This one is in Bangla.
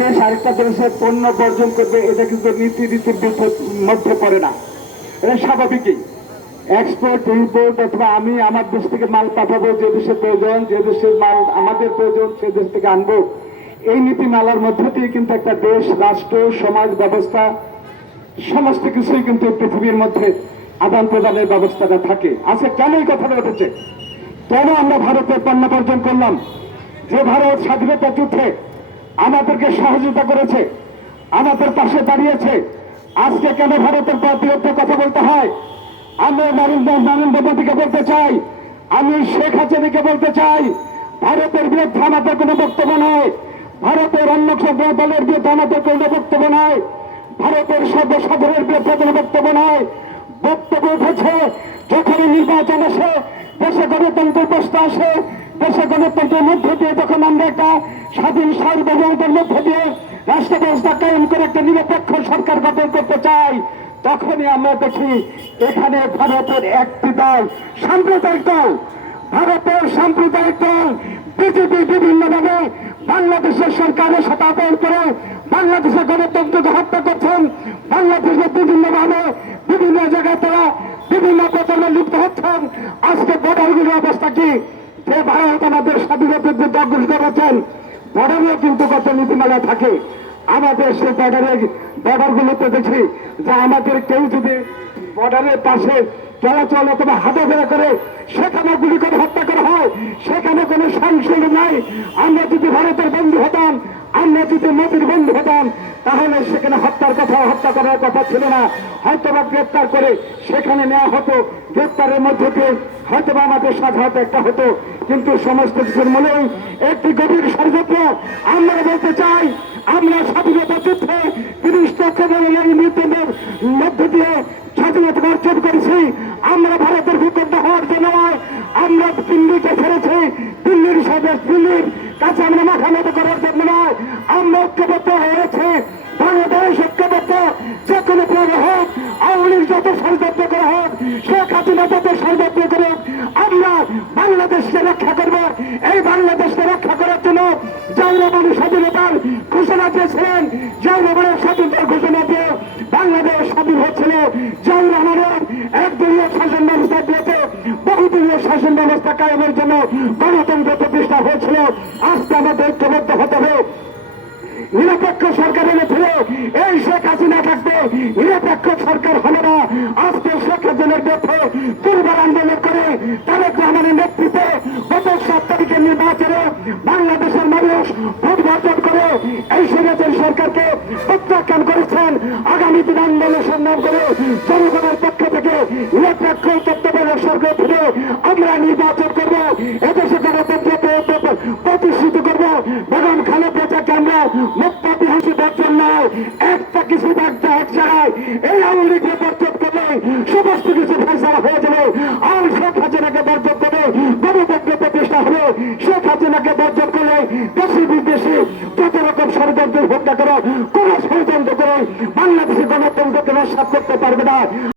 দেশ আরেকটা দেশের পণ্য বর্জন করবে, এটা কিন্তু নীতির মধ্যে পড়ে না, এটা স্বাভাবিকই। এক্সপোর্ট ইম্পোর্ট অথবা আমি আমার দেশ থেকে মাল পাঠাবো, যে দেশের প্রয়োজন, যে দেশের মাল আমাদের প্রয়োজন সে দেশ থেকে আনবো, এই নীতিমালার মধ্য দিয়ে কিন্তু একটা দেশ, রাষ্ট্র, সমাজ ব্যবস্থা সমস্ত কিছুই কিন্তু পৃথিবীর মধ্যে আদান প্রদানের ব্যবস্থাটা থাকে। আচ্ছা, কেন এই কথাটা উঠেছে? কেন আমরা ভারতের পণ্য বর্জন করলাম? যে ভারত স্বাধীনতা যুদ্ধে আমাদেরকে সহযোগিতা করেছে, আমাদের পাশে দাঁড়িয়েছে, আজকে কেন ভারতের বিরুদ্ধে কথা বলতে হয়? আমরা নরেন্দ্র মোদীকে বলতে চাই, আমি শেখ হাসিনাকে বলতে চাই, ভারতের বিরুদ্ধে আমাদের কোনো বক্তব্য নয়, ভারতের অন্য দলের বিরুদ্ধে আমাদের কোনো বক্তব্য নয়, ভারতের সর্বসাধারণের বিরুদ্ধে কোনো বক্তব্য নয়। বক্তব্য উঠেছে যখনই নির্বাচন আসে, দেশে গণতন্ত্রের প্রশ্ন আসে, দেশে গণতন্ত্রের মধ্য দিয়ে যখন আমরা একটা স্বাধীন সার্বভৌমতার মধ্য দিয়ে রাষ্ট্র ব্যবস্থা কায়েম করে একটা নিরপেক্ষ সরকার গঠন করতে চাই, তখনই আমরা দেখি এখানে ভারতের একটি দল, সাম্প্রদায়িক দল, ভারতের সাম্প্রদায়িক দল বিজেপি বিভিন্নভাবে বাংলাদেশের সরকারের সাথে আন্দোলন করে বাংলাদেশের গণতন্ত্রকে হত্যা করছেন। বাংলাদেশের বিভিন্নভাবে বিভিন্ন জায়গায় তারা বিভিন্ন প্রকল্পে লিপ্ত হচ্ছেন। আজকে বর্ডারগুলোর অবস্থা কি? যে ভারত আমাদের স্বাধীনতার যুদ্ধ অগ্রসর করেছেন, বর্ডারেও কিন্তু কত নীতিমালা থাকে। আমাদের সেই বর্ডারগুলোতে দেখি যে আমাদের কেউ যদি বর্ডারের পাশে চলাচল অথবা হাঁটাফেরা করে সেখানে গুলি করে হত্যা করা হয়, সেখানে কোনো সংশয় নাই। আমরা যদি ভারতের বন্ধু হতাম, আমরা যদি মোদীর বন্ধু হতাম, তাহলে সেখানে হত্যা করার কথা ছিল না, হয়তোবা গ্রেপ্তার করে সেখানে নেওয়া হতো, গ্রেপ্তারের মধ্যে দিয়ে হয়তোবা আমাদের স্বাধীনতা একটা হতো। কিন্তু সমস্ত কিছুর মূলেই একটি গভীর ষড়যন্ত্র। আমরা বলতে চাই, আমরা স্বাধীনতা যুদ্ধে ৩০ লক্ষ মৃত্যুদের মধ্য দিয়ে স্বাধীনতা অর্জন করেছি। আমরা ভারতের ভূখণ্ড হওয়ার জন্য নয়, আমরা দিল্লিকে ফেরেছি, দিল্লির কাছে আমরা মাথা নত করার জন্য নয়, আমরা ঐক্যবদ্ধ হয়েছে। বাংলাদেশ ঐক্যবদ্ধ, যে কোনো প্রাণ হোক, আওয়ামী লীগ যত ষড়যন্ত্র করা হোক, শেখ হাসিনা যত ষড়যন্ত্র করুক, আমরা বাংলাদেশকে রক্ষা করব। এই বাংলাদেশকে রক্ষা করার জন্য জাউরাবাড়ি স্বাধীনতার ঘোষণা দিয়েছিলেন, জাউরাবাড়ির স্বাধীনতার ঘোষণা দিয়ে বাংলাদেশ স্বাধীন হচ্ছিল। জাউর আমাদের একদলীয় শাসন ব্যবস্থা দিয়েছে, বহুদলীয় শাসন ব্যবস্থা কায়েমের জন্য গণতন্ত্র প্রতিষ্ঠা হয়েছিল। আজকে আমাদের ঐক্যবদ্ধ হতে হবে, নিরপেক্ষ সরকারের মধ্যে এই শেখ হাসিনা থাকবে, নিরপেক্ষ সরকার হবে না। আজকে শেখ হাসিনার বিরুদ্ধে দুর্বার আন্দোলন করে তারেক রহমানের নেতৃত্বে গত 7 তারিখের নির্বাচনে বাংলাদেশের মানুষ ভোট বর্জন করে এই স্বৈরাচারী সরকারকে প্রত্যাখ্যান করেছেন। আগামী দিন আন্দোলন সংগ্রাম করে জনগণের পক্ষ থেকে নিরপেক্ষ তত্ত্বাবধায়ক সরকার থেকে আমরা নির্বাচন করব, এদেশে গণতন্ত্রকে প্রতিষ্ঠিত করব। বেগম খালেদা জিয়াকে আমরা মুক্ত বিহাসী বর্জন নয়, একটা কিছু বার্তা এক জায়গায় এই আওয়ামী লীগকে বর্জন করলে সমস্ত কিছু ফেসলা হয়ে যাবে। আর শেখ হাসিনাকে বর্জন করলে গণতন্ত্র প্রতিষ্ঠা হবে। শেখ হাসিনাকে বর্জন করলে দেশি বিদেশি যত রকম ষড়যন্ত্র হত্যা করো, কোন ষড়যন্ত্র করে বাংলাদেশের গণতন্ত্রকে নস্যাৎ করতে পারবে না।